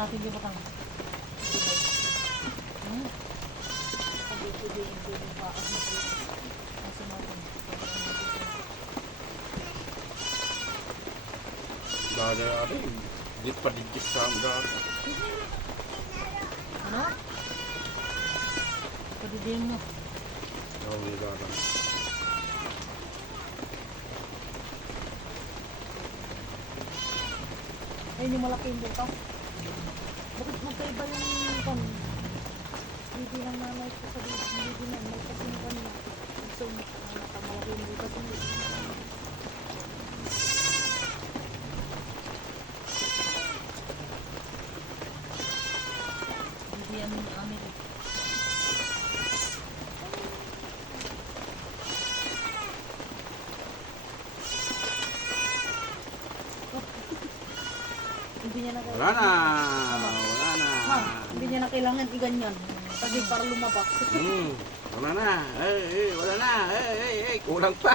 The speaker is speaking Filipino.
natin yung batang. Ada, digit pa digit sa mga. Ano? Padidiin mo. Oh, nilaran. Ayun yung malaki yung butas. Bakit magkaiba yung pan? Hindi lang nanay ko sa hindi na may kasing pan na. So, nakamalaki yung butas mo. Hindi yan yung amin. Hindi niya na Wala na. Wala na. Hindi niya na kailangan i-ganyan. Kasi para lumabas. Wala na. Wala na. Kulang pa.